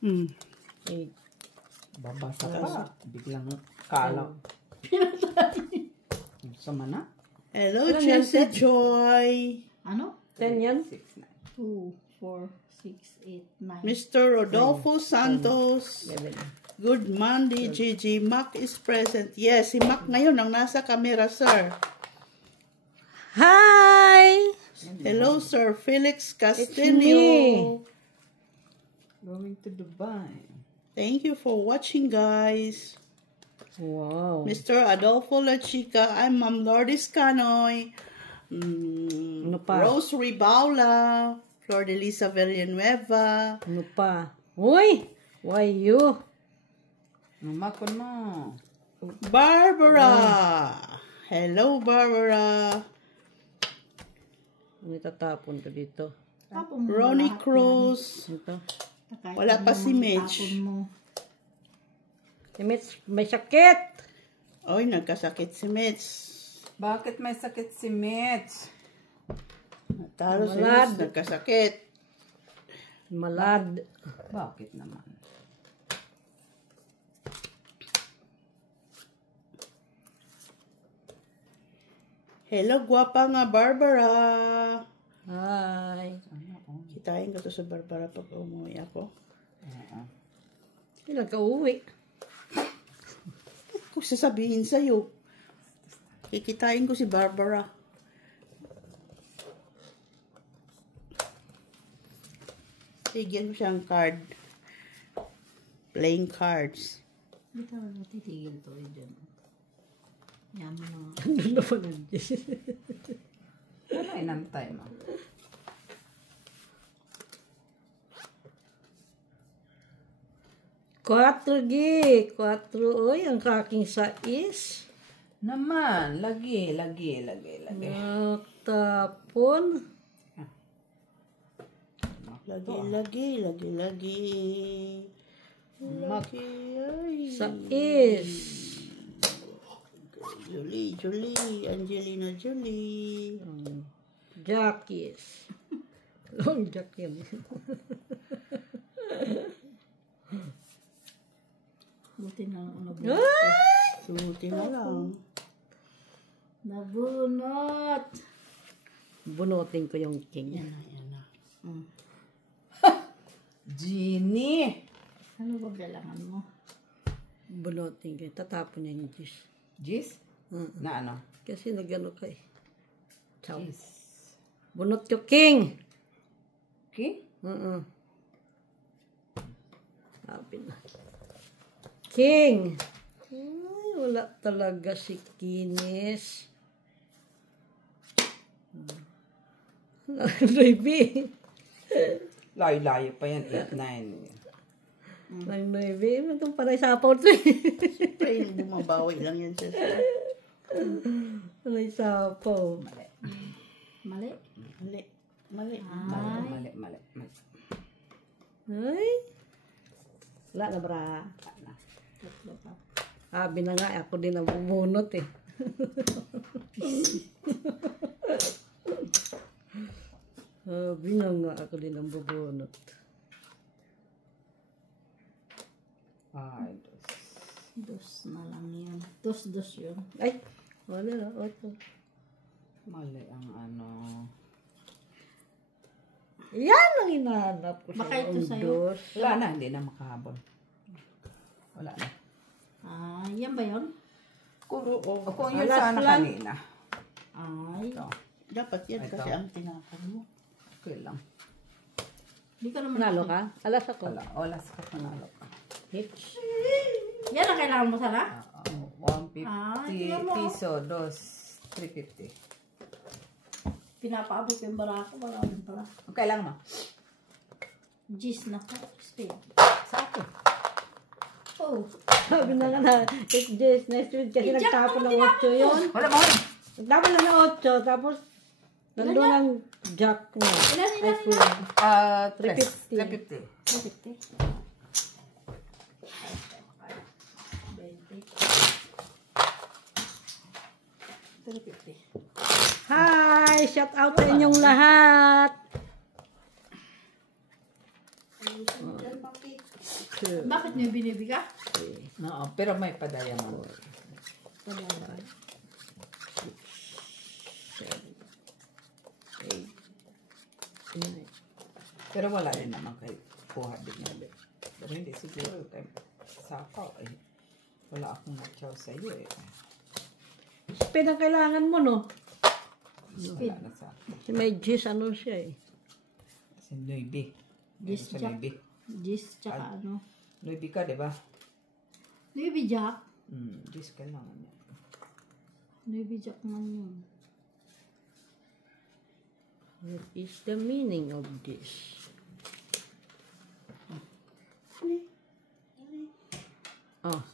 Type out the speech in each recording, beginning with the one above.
8. Babasa pa. Biglang kalaw. Sama na? Hello, Chelsea Joy. Ano? 10 yan? 6, 2, 4, 6, 8, 9. Mr. Rodolfo Santos. 11. Good Monday, Gigi. Mac is present. Yes, si Mac ngayon ang nasa camera, sir. Hi! Hello, Sir Felix me. Castillo. Going to Dubai. Thank you for watching, guys. Wow. Mr. Adolfo La Chica. I'm Ma'am Lourdes Canoy. Ano pa? Rose Ribaula. Flor de Lisa Villanueva. Ano pa? Uy! Why you? Mamakon mo. Barbara. Hello, Barbara. May tatapon ko dito. Tapon mo Ronnie lahat Cruz. Ito. yan. Wala pa si Mitch. Tapon mo. Si Mitch, may sakit! Oy, nagkasakit si Mitch. Bakit may sakit si Mitch? Taro si Malad. Mitch, nagkasakit. Malad. Bakit naman? Hello, gwapa nga Barbara. Hi. Kitain ko to sa Barbara pag umuwi ako. Ilang ka uwi? Kung sasabihin sa'yo, kikitain ko si Barbara. Bigyan ko siyang card. Playing cards. Hindi ka na titigil to dyan. Yaman na. Ano naman ang Diyos? Ano inantay mo? Quatro, G. 4. Uy, ang kaking sais. Naman, lagi. Tapon. Lagi. Lagi, ay. Sais. Julie. Angelina Jolie. Jackies. Long jack yun. Buti na lang nabunot. Ay! Suti na lang. Nabunot. Bunutin ko yung king. Yan na. Genie! Ano ba kailangan mo? Bunutin ko. Tatapon niya yung Diyos. Gis? Na ano? Kasi nagano ka eh. Ciao. Gis. Bunot ko king. Okay? Sabi na. King. Ay, wala talaga si Kinis. Baby. Layo-layo pa yan. 8, 9. Nang baby. Itong panay sapaw to eh. Siyempre, bumabawi lang yan siya. Panay sapaw. Mali. Mali. Mali. Ay. Wala na bra. Tatlo pa. Sabi na nga, ako din ang bumunot eh. Sabi na nga, ako din ang bubunot. Ay, Dos na lang yun. Dos yun. Ay, wala na, oto. mali ang ano. Yan ang hinahanap ko Baka sa ito sa'yo. undos. Wala na, hindi na makahabol. Wala na. Yan ba yun? Kung yun Alas sana lang. kanina. Ay. Ito. Dapat yan Ito. kasi ang tinapan mo. Okay lang. Di ka naman. Nalo ka? Alas ako. Wala sa panalo ka. Hitch. Yan ang kailangan mo sana? 150 tingnan mo. piso, 350. Pinapaabot yung barako. Maraming pala. Okay lang mo. Gis na ka. Spade. Sa akin. Oh. Sabi na nga na, it's this next week kasi I-jack nagtapon mo, ng 8 yun. Wala mo. Nagtapon lang ng 8, tapos nandun ang jack mo. Ilan? Ay, kuya. 350. 250. 350. Hi! Shout out sa inyong lahat! 2, Bakit niyo binibiga? 3. No, pero may padaya mo. 5, 6, 7, 8, 9. Pero wala rin naman kayo kuha din niya. Pero hindi siguro kayo sakaw eh. Wala akong matyaw sa iyo eh. Speed ang kailangan mo, no? Wala na sa akin. Kasi may G's ano siya eh. Kasi Nuibi. Gis Sa Jack. Nuibi. Gis tsaka ano. Nuibi ka, di ba? Navy Jack. Gis kailangan niya. Navy Jack man yun. What is the meaning of this? Oh,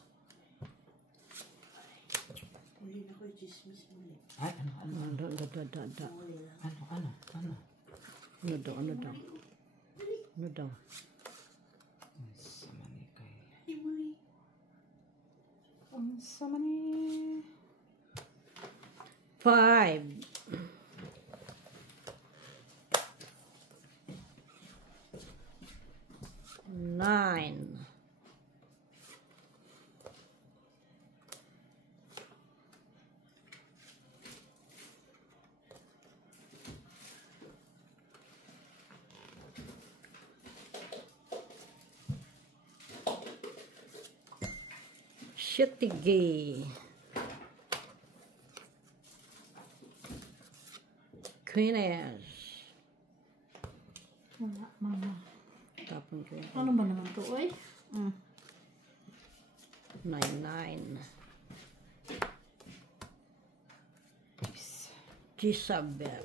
Ay, ano? ano daw? Ang sama ni... 5. 9. 70. Queeness. Wala, mama. Tapon ko yun. Ano ba naman to, oy? 99. Yes. Jezabel.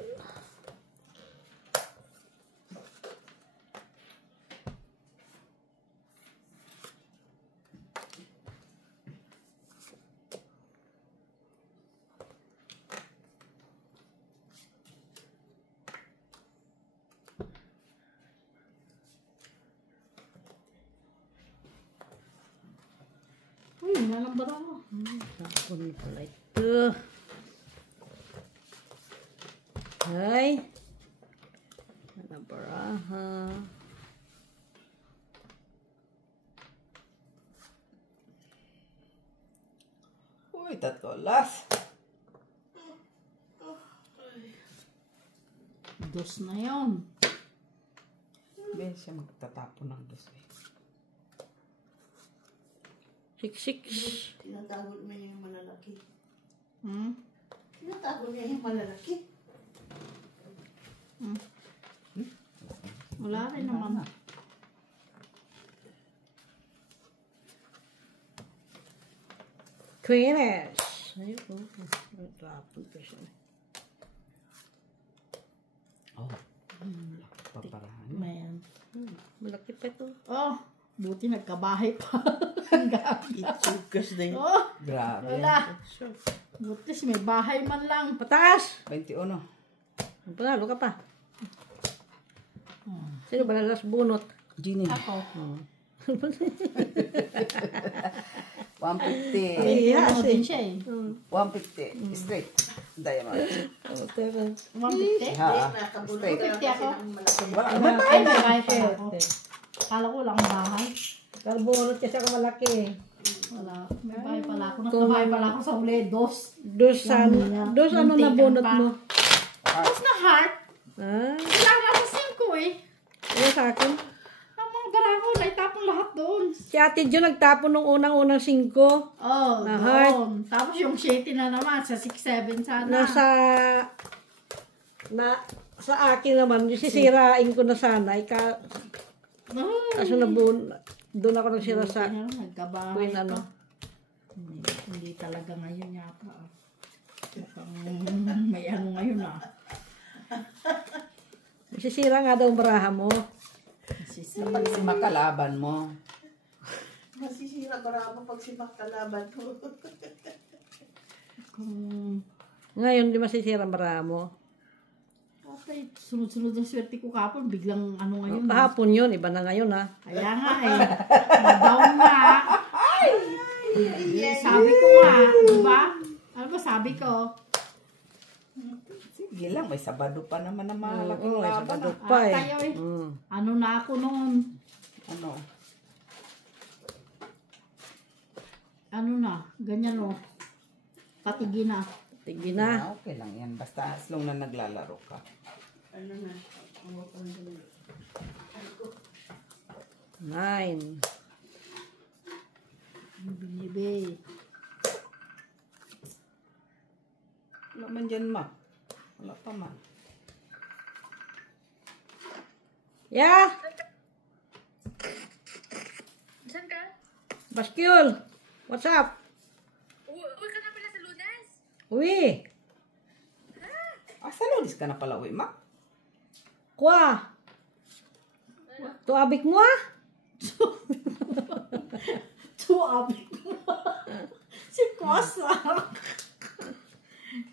Uy, nalambar ako. Tapon pala ito. Ay. Nabaraha. Uy, tatlo last. Dos na yun. Ben siya magtatapon ng dos eh. 6. Tinatago mo yung malalaki. Hmm? Tinatago niya yung malalaki. Wala rin naman. Queeness. Ayun. Tapon pa siya. Oh. Paparahan. Man. Malaki pa ito. Oh, buti nagkabahay pa. Ang gabi. Itsugas na yun. Oh, Grabe. wala. Buti may bahay man lang. Pataas! 21. Panalo ka pa. Sino ba lalas bunot? Gini. Ako. 150. Iya, Ano din siya eh. 150. Straight. Diamond. 150. Ha? Nakabulong Straight. ka 50 ako. Wala. Ay, may bahay pa ako. Kala ko lang bahay. Kalbunot kasi ako malaki. Wala. May bahay pala ako. Nagkabahay pala ako sa uli. Dos. Dos ano na bunot mo? Dos na heart. Ah, Wala nga sa 5 eh. ano sa akin? Ang mga barako, naitapon lahat doon. Si Ate Jo nagtapon nung unang-unang 5. Oh, Na doon. Tapos yung shitty na naman, sa 6-7 sana. Sa akin naman, sisirain ko na sana. Kaso doon ako nagsira sa Nagkabahay Queen pa. ano. Hindi talaga ngayon yata. Mukhang may ano ngayon ah. Sisira nga daw ang baraha mo. Pag si makalaban mo. Masisira barama pag si makalaban mo. Kung Ngayon, di masisira ang baraha mo. okay, sunod-sunod ang swerte ko kapon, biglang ano ngayon. Kahapon yun, iba na ngayon ha. Kaya nga eh. Down nga. Sabi ko nga, di ba? Ano ba sabi ko? Sige lang, may Sabado pa naman na malaking Oo, may laban. Sabado Ah. pa eh. Tayo eh. Mm. Ano na ako noon? Ano? Ganyan o. Patigi na. Tigil na. Okay lang yan. Basta as long na naglalaro ka. Ano na? 9. Binibi. Wala man dyan, ma. Wala pa, ma. Yeah! Saan ka? Baskul! What's up? Uwi ka na pala sa Lunes? Uwi! Sa Lunes ka na pala, uwi, ma. Kwa! Tuabik mo ah? Tuabik mo. Si Kwasa.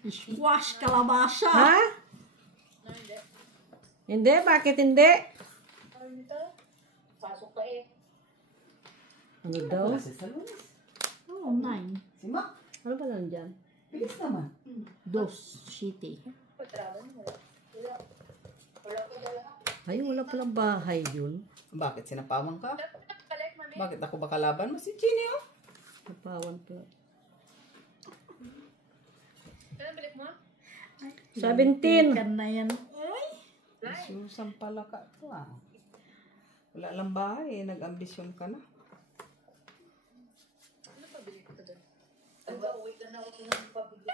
Squash kalabasa. Ha? Hindi? Bakit hindi? Ano nito? Pasok ka eh. Ano daw? Wala siya sa Lunes. Oh, 9. Si ma. Ano ba nandyan? Bilis naman. Dos. City. Patrawan mo. Wala. Wala ko dala. Ay, wala palang bahay yun. Bakit sinapawan ka? Dapat nakabalik, mami. Bakit ako ba kalaban mo? Si Chini, oh. Napawan pa. Kailan balik mo? 17. Ikan na yan. Susan pala ka to, ah. Wala lang bahay, nag-ambisyon ka na. Ano pabili ko doon? Uwi ka na ako ng pabili.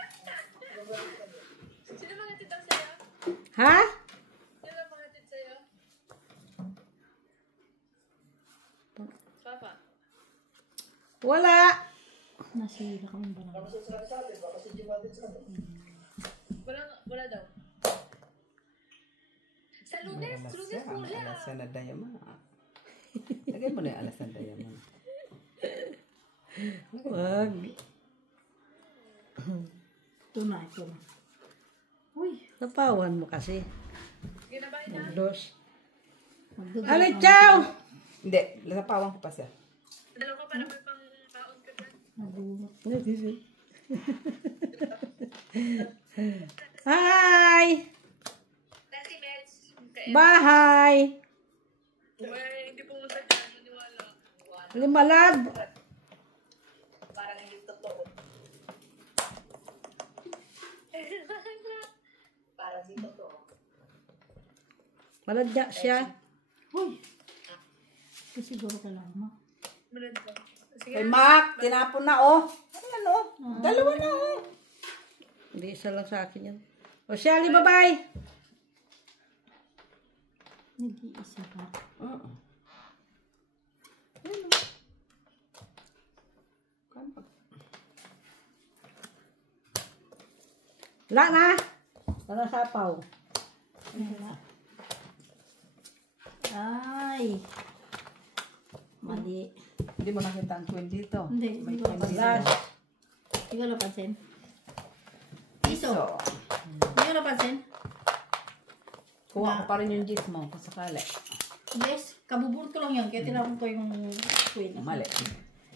Sino mga titang sa'yo? Ha? Sino mga tit sa'yo? Papa? Wala. Nasira kami ba na? Wala daw. Sa Lunes? Alas Lunes yan, mula. alas yan na diamond. Lagay mo na yung alas na diamond. Wag. Ito na. Uy. Napawan mo kasi. Ginabahin na. Dos. Magdudulog Alay, na- chow! Hindi, nasapawan ko pa siya. Dalawa ka para may pang baon ka dyan. Nagulot. Hi! Dati, Meds. Bahay! Hindi pumunta dyan. Maniwala. Limalab! Parang hindi totoo. Parang hindi totoo. Maladya siya. Uy. Kasi siguro kailangan mo. Malad ka. Sige. Kay Mac, tinapon na, oh. Ayan, oh. Dalawa na, oh. Hindi, isa lang sa akin yan. O, Shelly, bye-bye! Nag-iisa ka. Oo. Wala na! Wala sapaw. Wala. Ay. Mali. Hindi mo nakita ang twin dito. Hindi, May hindi ko twin napansin. dito. Hindi ko napansin. Piso. So, Hindi ko napansin. kuha ko pa rin yung jeep mo kung sakali. Yes, kabubunot ko lang yan. Kaya tinapon ko yung twin. Mali.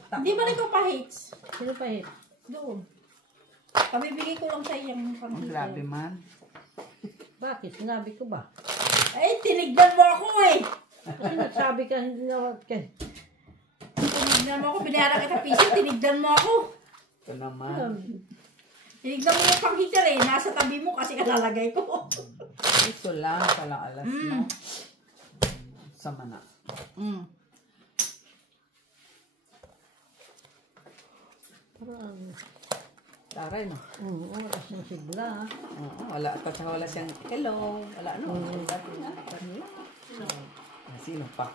Hindi ba ko pa hates? Sino pa hit? Doon. Kabibigay ko lang sa iyang Ang pang-hit. grabe man. Bakit? Sinabi ko ba? Ay, tinignan mo ako eh. Kasi nagsabi ka, hindi na kay. Tinignan mo ako. Binayaran kita piso. Tinignan mo ako. Ito naman. Tinignan mo yung pang-hitter eh. Nasa tabi mo kasi kalalagay ko. Ito lang pala alas mo. Sama na. Mm. Parang, Taray, no? wala siyang sigla. Oo, wala. At saka wala siyang hello. Wala, no? Dati nga. Sino pa?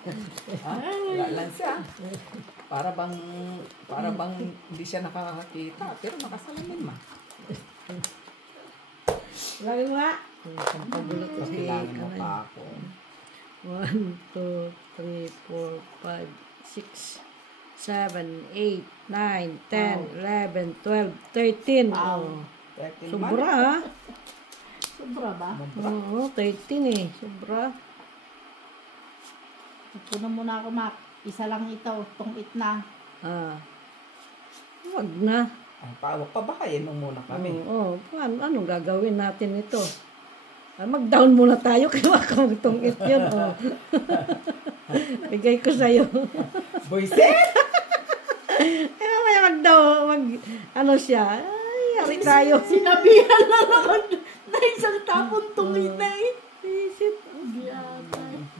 Wala lang siya. Para bang hindi siya nakakakita. Pero nakasalamin ma. Lagi mo nga. Pagulot ko si Kailangan mo pa ako. 1, 2, 3, 4, 5, 6, 7, 8, 9, 10, 11, 12, 13. Oh. 13 Sobra ha? Sobra ba? Oo, 13 eh. Sobra. Puno muna ako, Mac. Isa lang ito. Itong it na. Ah. Wag na. Ay, pabahayin mo muna kami. Oo. Anong gagawin natin ito? Mag-down muna tayo kaya ako magtungit yun. Oh. Bigay ko sa'yo. Boyset! Eh, mamaya ano siya. Ay, yari tayo. Sinabihan na naman na isang tapon tungit na eh. Isit.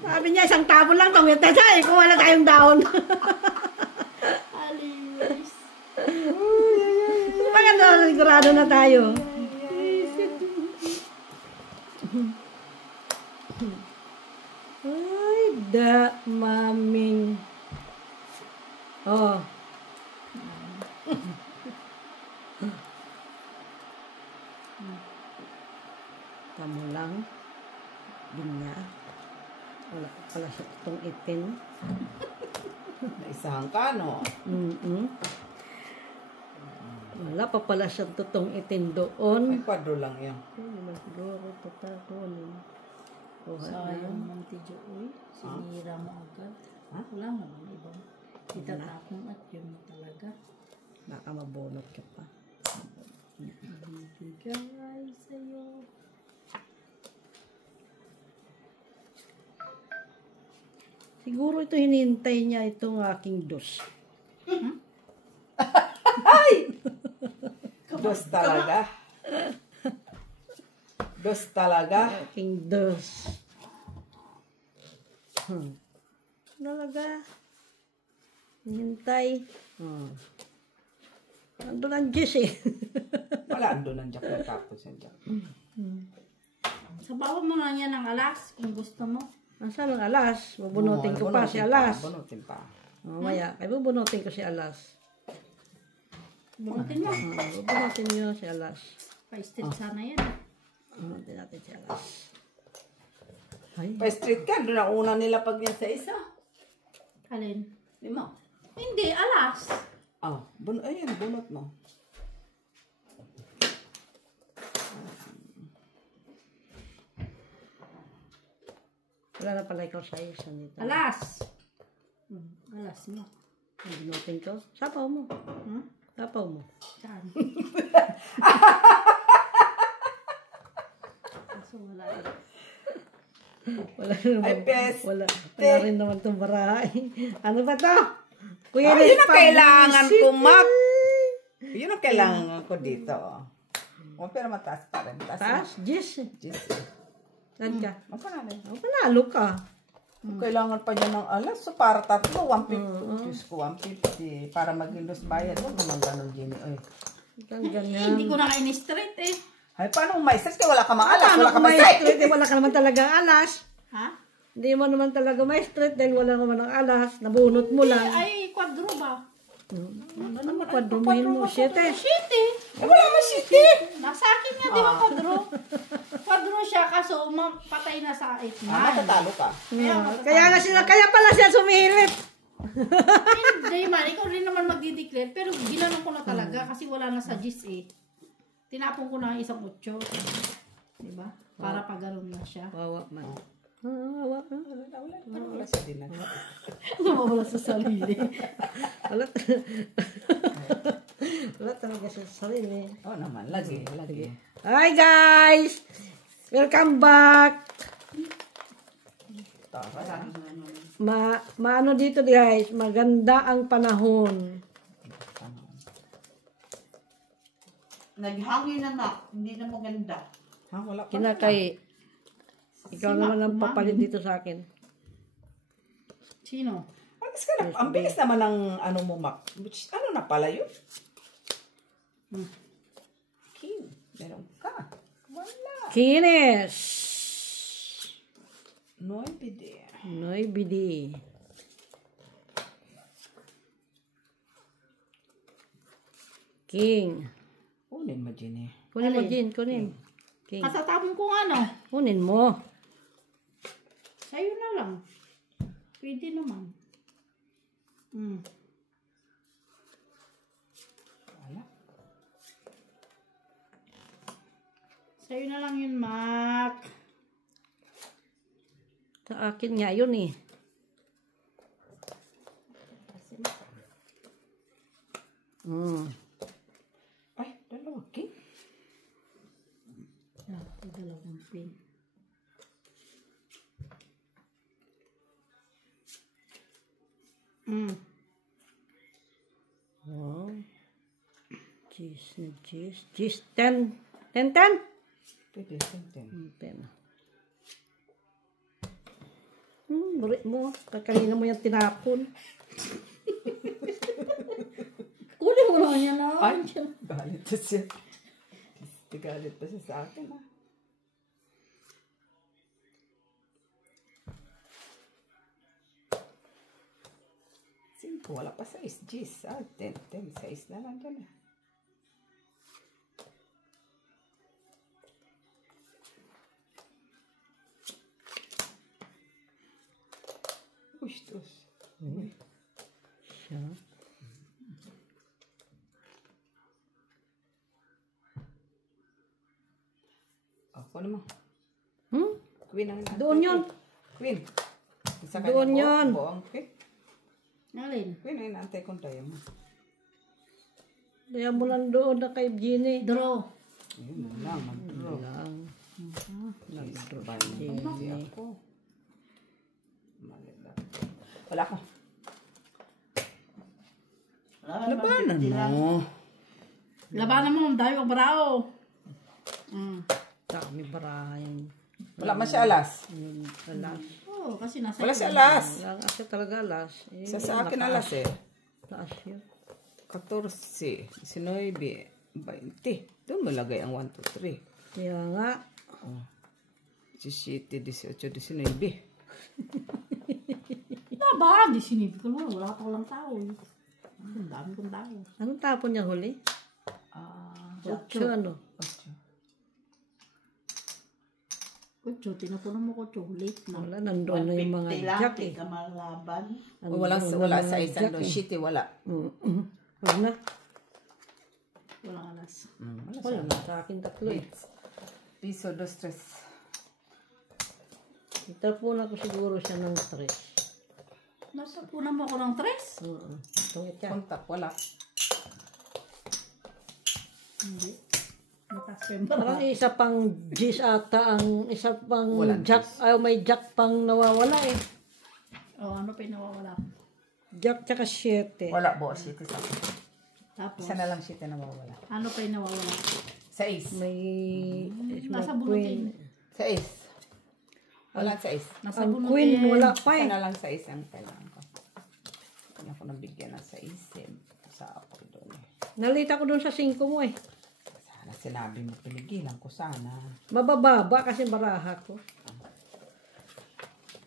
Sabi niya, isang tapon lang tungit na siya eh, kung wala tayong down. Aliwis. Maganda, sigurado na tayo. Ay, maming. Oh. Kamu lang. Ginya. Wala pala siya itong itin. Naisahan ka, no? Wala pa pala siya tutong itin doon. May kwadro lang yan. Hindi naman siguro patakunin. Sayang ng tidyo. Uy, sinira mo agad. Ha? Wala mo naman ibang itatapon at yun mo talaga. Baka mabunot ka pa. Ibigay sa'yo. Siguro ito hinihintay niya itong aking dos. Dos talaga. Dos talaga. Aking dos. Talaga. Hinihintay. Ando ng Diyos eh. Wala, ando ng Jack na tapos yan Jack. Sabawan mo na yan ng alas kung gusto mo. Nasaan ang alas? Bubunutin ko pa si alas. Bunutin pa. Mamaya, ay bubunutin ko si alas. Bunutin mo. Bubunutin niyo si alas. Pa-street sana yan. Bunutin natin si alas. Ay, Pa-street ka, doon ang una nila pag yan sa isa. Alin? Lima. Hindi, alas. Oh, ayun, bunot mo. wala na pala ikaw sa isa nito. Alas. Alas mo. Bunutin ko. Sapaw mo. Sapaw mo. Saan? Kaso wala. Wala naman. Ay, pes. Wala rin naman itong barahay. Ano ba to? Kuya, Yun ang kailangan ko, Mac. Publicity. Yun ang kailangan ko dito. Oh, pero mataas pa rin. Taas? Yes. Just, Saan ka? magpanalo. Panalo ka. Kailangan pa niya ng alas. So, para tatlo, 150. Diyos ko, 150. Para maging dos bayad. Huwag naman ganun, Jenny. Oy. Ganyan. Hindi ko na in-straight eh. Ay, paano mo ma-stress? Kaya wala ka mga alas. Wala ka may straight. Wala ka naman talaga alas. Ha? Hindi mo naman talaga may straight dahil wala naman ng alas. Nabunot mo lang. Ay, kwadro ba? Ano makwadrumahin mo? Siyete. Shitty. Wala mo shitty. Nasa akin nga, di ba kwadro? Kwadro siya, kaso patay na sa 8 na. Matatalo ka. Kaya pala siya sumilip. Hindi man, ikaw rin naman magdi-declare. Pero ginanong ko na talaga kasi wala na sa GIS eh. Tinapon ko na ang isang 8. Diba? Para pag ganun na siya. Wawa man. Wawa. Wala siya din. Nawawala sa sarili. Wala. Wala talaga sa sarili. Oo naman, lagi. Hi guys! Welcome back! Maano dito guys, maganda ang panahon. Naghangin na na. Hindi na maganda. Ha, wala pa. Kinakay, ikaw naman ang papalit dito sa akin. Sino? Ang bilis naman ng ano mo, Mac. Ano na pala yun? King. Meron ka. Wala. Kines! Noy bide. Noy bidi. King. Kunin mo, Jenny. Kunin mo, Jin. Kunin. King. Kasatapon ko ano? Kunin mo. Sa'yo na lang. Pwede naman. Wala. Sa'yo na lang yun, Mac. Sa akin nga yun eh. Ay, dalawa, King. Dalawang pin. Wow. Cheese na cheese. Cheese 10. 10, 10? Pwede, 10. 10. Buri mo. Kanina mo yung tinapon. Kunin mo lang yan na. Ay, galit na siya. Galit pa siya sa akin, ah. Wala pa 6 G's. 10. 6 na lang dyan. Gustos. Siya. Ako naman. Queen ang Doon yun. Queen. Doon yun. Buong queen. Alin? Queen ay naantay kong tayo mo. Kaya mo lang doon na kay Jeannie. Draw. Yun lang. Mag-draw. Lang. Nag-draw ba yun? Hindi ako. Wala ko. Labanan mo. Labanan mo, dahil ang barao. Dami barayan. Wala man siya alas. Alas. Oo, kasi nasa Wala siya alas. Wala nga siya talaga alas. Sa akin alas eh. Taas yun. 14, 19, 20. Doon mo lagay ang 1, 2, 3. Kaya nga. 17, 18, 19. Ba, di sinip ko naman. Wala pa walang tao. Ang dami kong tao. Anong tapon niya huli? 8 ano? 8, tinapunan mo ko chocolate na. Wala, nandoon na yung mga jack eh. Kamalaban. Wala sa isang doon. Shitty, wala. Huwag na. Walang alas. Wala na sa akin tatlo eh. Piso, 2, 3. Itapunan ko siguro siya ng 3. Nasapunan mo ko ng 3? Tungit yan. Kontak, wala. Hindi. Mataas pa yung Parang isa pang G's ata ang isa pang Walang jack. Ay, may jack pang nawawala eh. ano pa yung nawawala? Jack tsaka 7. Wala po, shitty sa akin. Tapos, Isa na lang shitty na mawala. ano pa yung nawawala? 6. May Nasa queen. bunutin. 6. Wala 6. Nasa Ang bunutin. queen wala pa Isa eh. na lang 6 ang kailangan ko. Kanya ko nabigyan ng 6. Sa ako doon eh. Nalita ko doon sa 5 mo eh. Sana sinabi mo, pinigilan ko sana. Mabababa kasi baraha ko.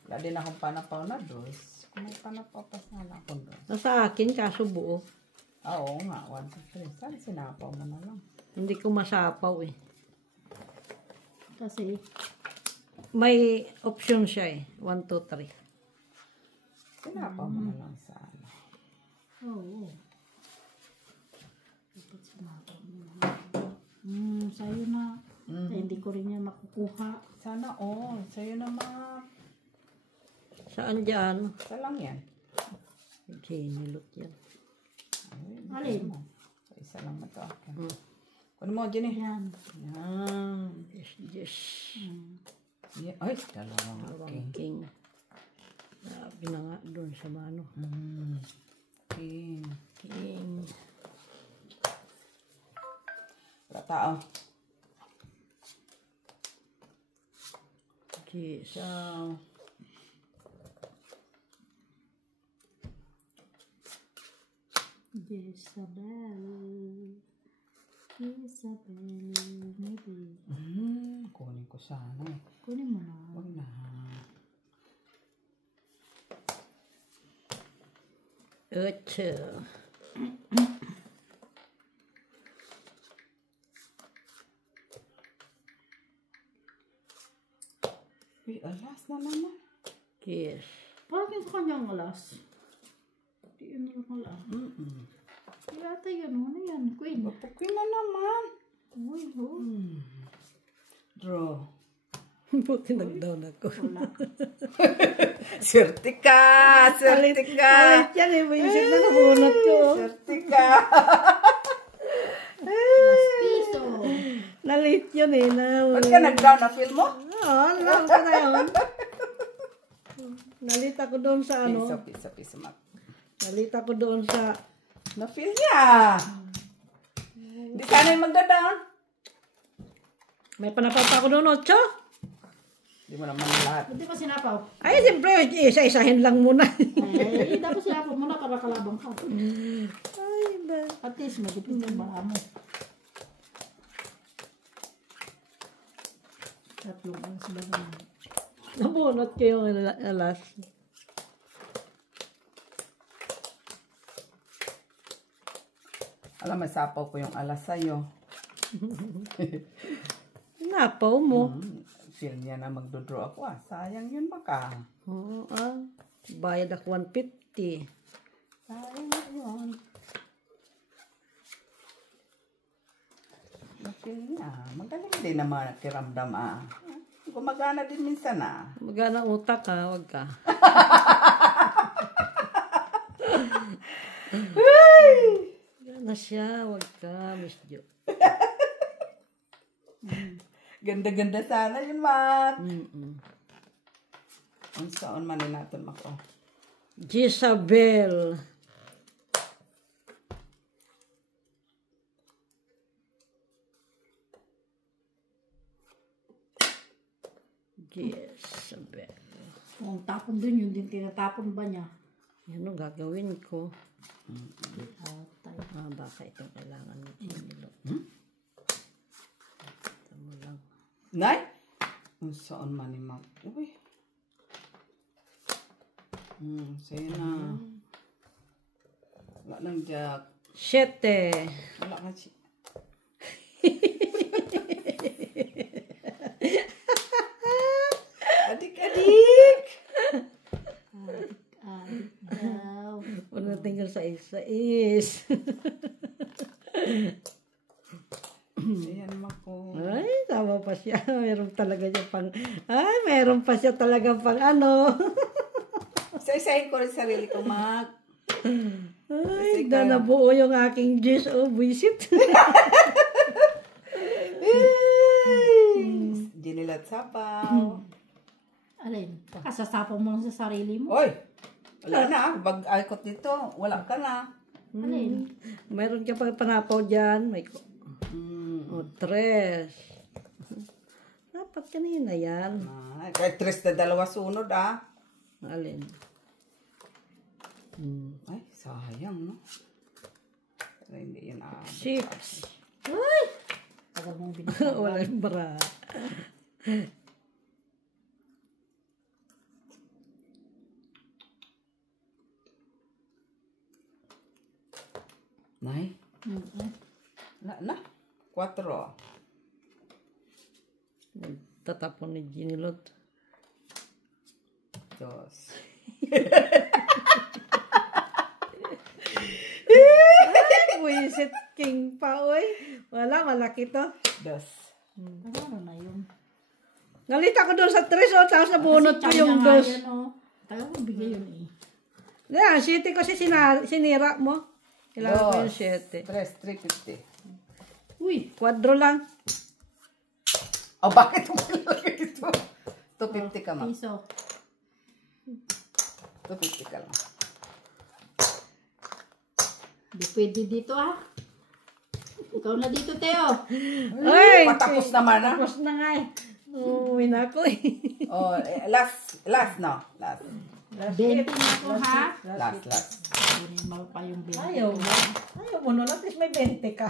Wala din akong panapaw na dos. Kung may panapaw pa sana ako doon. Nasa akin kaso buo. Oo nga, 1, 2, 3. Sana sinapaw mo na lang. Hindi ko masapaw eh. Kasi, May option siya eh. 1, 2, 3. Sinapaw mo na lang sana. oo. Dapat sinabi mo. Sa'yo na. Kaya hindi ko rin yan makukuha. Sana all. Sa'yo naman. Saan dyan? Isa lang yan. Ginilot yan. Alin? Isa lang na ito. Kunin mo, Jenny. Yan. Yan. Yes. Yeah. Ay, dalawang King. king. Sabi na nga doon sa mano. King. King. Wala tao. Yes. So, Isabel. Isabel. Maybe. kunin ko sana eh. Kunin mo na. Huwag na. Ocho. Uy, alas na naman. Yes. Parang yun sa kanyang alas. Hindi yun lang alas. Kaya ata yun. Ano yan? Queen. Papukin na naman. Uy, ho. Draw. Buti nag-down ako. Wala. Swerte ka! Swerte ka! Alit yan eh. May isip na nabunot ko. Swerte ka! Mas piso. Nalit yun eh. Ba't ka nag-down na film mo? Oo, lang ka na yun. Nalit ako doon sa ano. Piso, mat. Nalita ko doon sa... Na-feel niya. Hindi sana yung magdadaan. May panapapa ko doon, 8. Hindi mo naman lahat. Hindi pa sinapaw. Ay, siyempre, isa-isahin lang muna. Eh, dapat sinapaw muna para kalabang ka. Ay, ba? At least, magipit yung baka mo. Tatlong alas ba naman? Nabunot ko yung alas. Alam, may sapaw ko yung alas sa'yo. Napaw mo. Feel niya na magdodraw ako. Sayang yun baka. Oo, bayad ako 150. Sayang yun. Na-feel niya. Magaling din naman nakiramdam Gumagana din minsan Magana utak ka, wag ka. Na siya, wag ka, Miss Jo. Ganda-ganda sana yun, Mat. Ang saan man natin mako. Jezabel. Jezabel. Kung tapon dun, yun din tinatapon ba niya? Yan ang gagawin ko. Atay. Baka itong kailangan mo. Ito mo lang. Nay? Ang saan man ni Mat. Uy. Sa'yo na. Wala nang jack. 7. Wala ka siya. Adik-adik! Daw. Wala tinggal sa is. Ayan mako. Ay, tama pa siya. Meron talaga siya pang... Ay, meron pa siya talaga pang ano. Isa-isahin ko rin sarili ko, Mak. Ay, nabuo yung aking juice. Oh, buisit. Dinilat sapaw. Alin? Kasasapaw mo lang sa sarili mo. Oy! Wala na. Bag-aikot dito. Wala ka na. Alin? Meron ka pang panapaw dyan. May... O, 3. Dapat kanina yan. Kahit 3 na 2 sunod, Alin? Ay, sayang, no? Pero hindi yan 6. Uy! Tagal mong binigyan. Wala yung bara. Nay? Wala na. 4. Tatapon ni Ginilot. 2. Buisit king pa, oy. Wala, malaki to. 2. Ano na yun? Nalita ko doon sa 3, tapos nabunot ko yung 2. Tagal mo bigay yun eh. Yan, 7 kasi sinira mo. Kailangan ko yung 7. 3, 350. Uy, kwadro lang. Oh, bakit umalagay ito? 250 ka, Mak. Piso. 250 ka lang. Di pwede dito Ikaw na dito, Teo. Ay, Patapos naman, tapos na nga eh. Uwi na ako eh. Oh, last, no? Last. 20 na ako, ha? Last. Kunin mo pa yung 20. Ayaw mo nun. At least may 20 ka.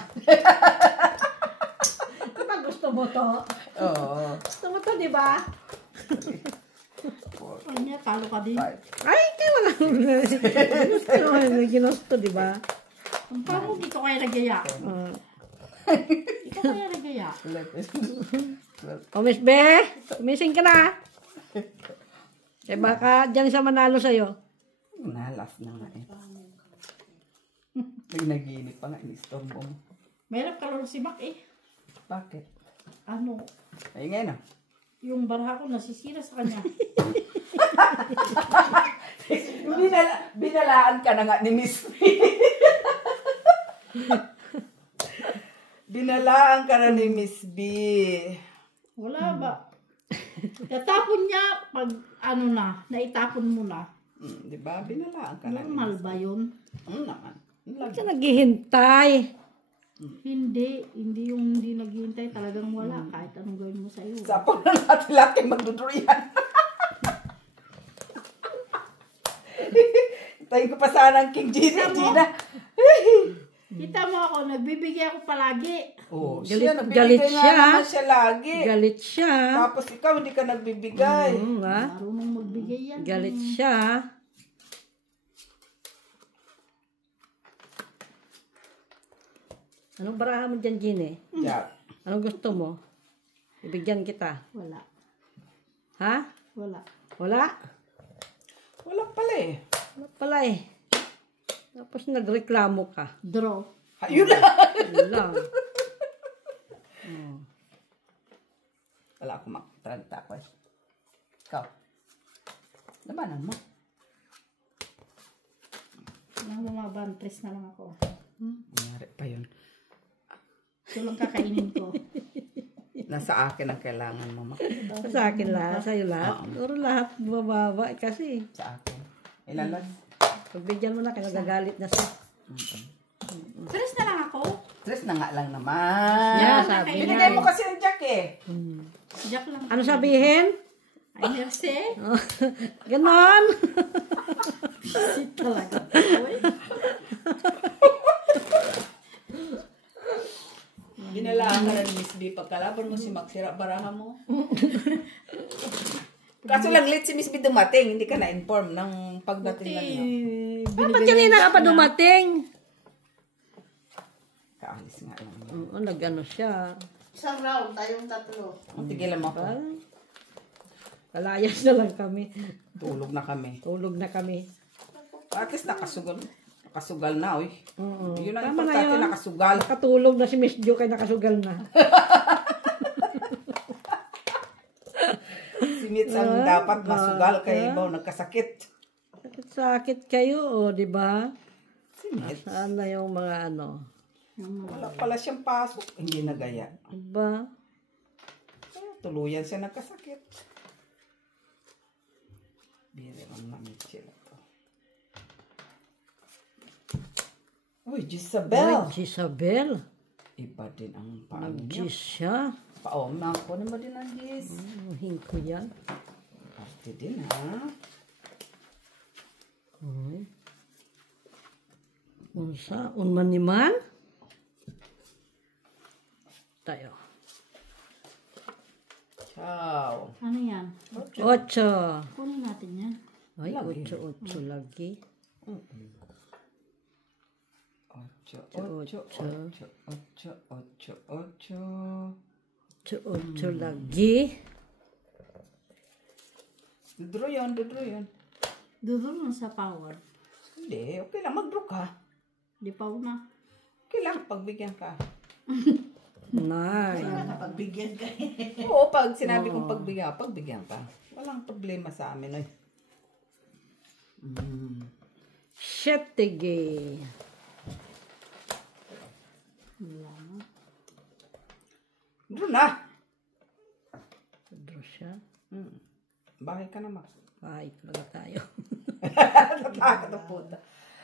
Diba gusto mo to? Oo. Gusto mo to, di ba? 4, Kanya, talo ka din. 5. Ay, kaya wala. Ginusto, di ba? Ang parang dito kaya nagyaya. Ito kaya nagyaya. 11. O, Miss Be, missing ka na. Eh, baka dyan sa manalo sa'yo. Last na nga eh. Nag-naginip pa nga, in-storm mo. Mayroon kalor si Mac eh. Bakit? Ano? Ay, ngayon Yung baraha ko nasisira sa kanya. Binalaan ka na nga ni Miss B. Binalaan ka na ni Miss B. Wala ba? Natapon niya pag naitapon mo na. Di ba? Binalaan ka na. Normal ba yun? Naman. Ba't ka naghihintay? Hindi yung hindi naghihintay, talagang wala. Kahit anong gawin mo sa'yo. Sapaw na natin lahat kayo magdudurian. Tayo ko pa sana ang King Gina. Kita mo ako, nagbibigay ako palagi. Oh, Galit- siya, galit nagbibigay siya. nga naman siya lagi. Galit siya. Tapos ikaw, hindi ka nagbibigay. Ha? Marunong magbigay yan. Galit siya. Anong barahan mo dyan, Gine? Yeah. Anong gusto mo? Ibigyan kita. Wala. Ha? Wala. Wala? Wala pala eh. Wala pala eh. Tapos nagreklamo ka. Draw. Ayun na. Yun lang. Wala akong makaranta ko eh. Ikaw. Labanan mo. Nang bumabantres na lang ako. Nangyari pa yun. Ito lang kakainin ko. Nasa akin ang kailangan mo. Sa akin lahat, sa'yo lahat. Puro lahat bumababa eh, kasi. Sa akin. Ilalas. Pagbigyan mo na, kaya nagagalit na siya. Tres na lang ako. Stress na nga lang naman. Yeah, sabi niya. Binigay mo kasi ang jack eh. Jack lang. Ano sabihin? Ay, merci. Ganon. Si talaga. Uy. Binalaan ka na ni Miss B. Pagkalaban mo si Magsira, baraha mo. Kaso lang late si Miss B dumating. Hindi ka na-inform ng pagdating lang niya. Dapat kanina ka pa dumating. Kaalis nga lang. Oo, nag-ano siya. Isang round, tayong tatlo. Tigilan mo ako. Kalayas na lang kami. Tulog na kami. Tulog na kami. At least nakasugal. Nakasugal na, oy. Yun ang Tama na importante, yun. nakasugal. Nakatulog na si Miss Jo kay nakasugal na. Si Mitz ang dapat masugal kay ibaw nagkasakit. Sakit kayo, o, di ba? Si Mitz. Saan na yung mga ano? Wala pala siyang pasok. Hindi nagaya. Diba? Tuluyan siya nagkasakit. Bire ang namit sila to. Uy, Jezabel! Ay, Jezabel. Iba din ang paan niya. Nag-Jis siya. Paom na ako naman din ang Jez. Hingko yan. Arte din ha. Ay. Unsa? Unman ni man? Tayo. Ciao. Ano yan? 8. Kunin natin yan. Ay, 8 lagi. 8 lagi. Dudro yun, dudro yun. Dudul sa power. Hindi, okay lang. Mag-draw ka. Di pa una. Okay lang, pagbigyan ka. Nice. Pagbigyan ka. Oo, pag sinabi kong pagbigyan ka. Walang problema sa amin, oy. Shetige. Draw na. Draw siya. Bahay ka naman. Ay, talaga tayo. Takot ang puta.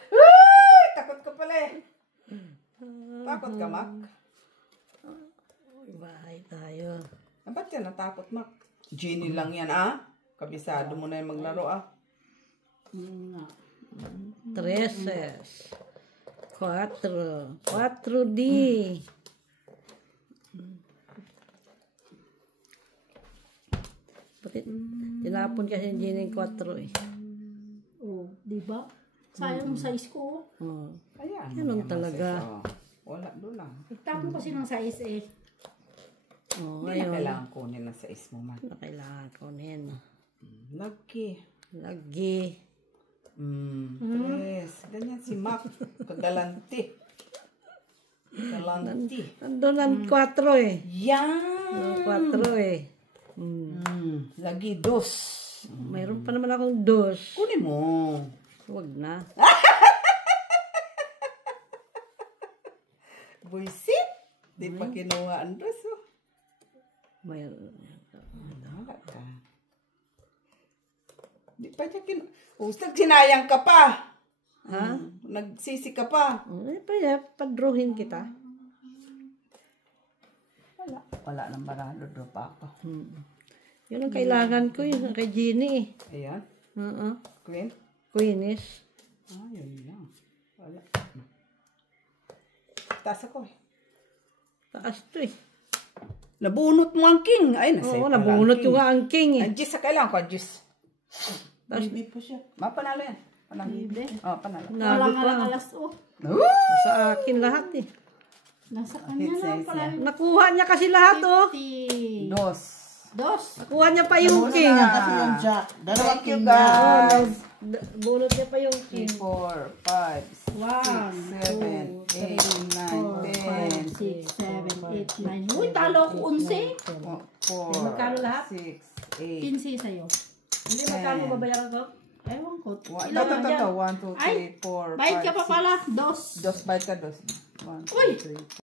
Uy! Takot ka pala eh. Takot ka, Mac. Bahay tayo. Ba't yan natakot, Mac? Genie lang yan, ah. Kabisado mo na yung maglaro, ah. Nga. 13. 4. 4D. Pati, tinapon kasi yung Genie 4 eh. Oh, di ba? Sayang size ko. Oh. Ayan. Ganun talaga. Wala, doon lang. Nagtapo kasi ng size eh. Oh, Hindi na ayun. kailangan kunin ng size mo, man. Na kailangan kunin. Lucky. Lagi. Tres. Ganyan si Mac. Kagalanti. Galanti. Nandun ang 4 eh. Yan! 4 eh. Lagi dos. Mayroon pa naman akong 2. Kunin mo. Huwag na. Buisit. Di pa kinuha ang dos, oh. Mayroon. Wala ka. Di pa niya sinayang ka pa. Ha? Nagsisi ka pa. Padruhin kita. Wala nang manalo do pa ako. Yun ang kailangan ko yun. Kay Jeannie Ayan. Queen. Queenies. Yun lang. Wala. Taas ako eh. Taas to eh. Nabunot mo ang king. Ay, nasave Oo, pala nabunot ang yung nga ang king eh. Ang juice sa kailangan ko, juice. Baby pa siya. Mapanalo yan. Panalo. Oh, panalo. Nago Walang pa. alas oh. Sa akin lahat eh. Nasa kanya lang pala. Nakuha niya kasi lahat oh. 50. Dos. Nakuha niya pa yung Una king. na kasi yung Jack. Dalawang Thank you king na. guys. Bunot niya pa yung 3, king. 4, 5, 6, 7, 8, 9, 10. 6, 7, 8, 9. Uy, talo ako 11. 4, Magkano lahat? 6, 8. 15 sa'yo. Hindi magkano babayaran ko? Ewan ko. Ito, Ilan ba yan? 1, 2, 3, 4, 5, Bayad ka pa pala. 2. Dos, bayad ka, dos. 1, Uy! 2, 3,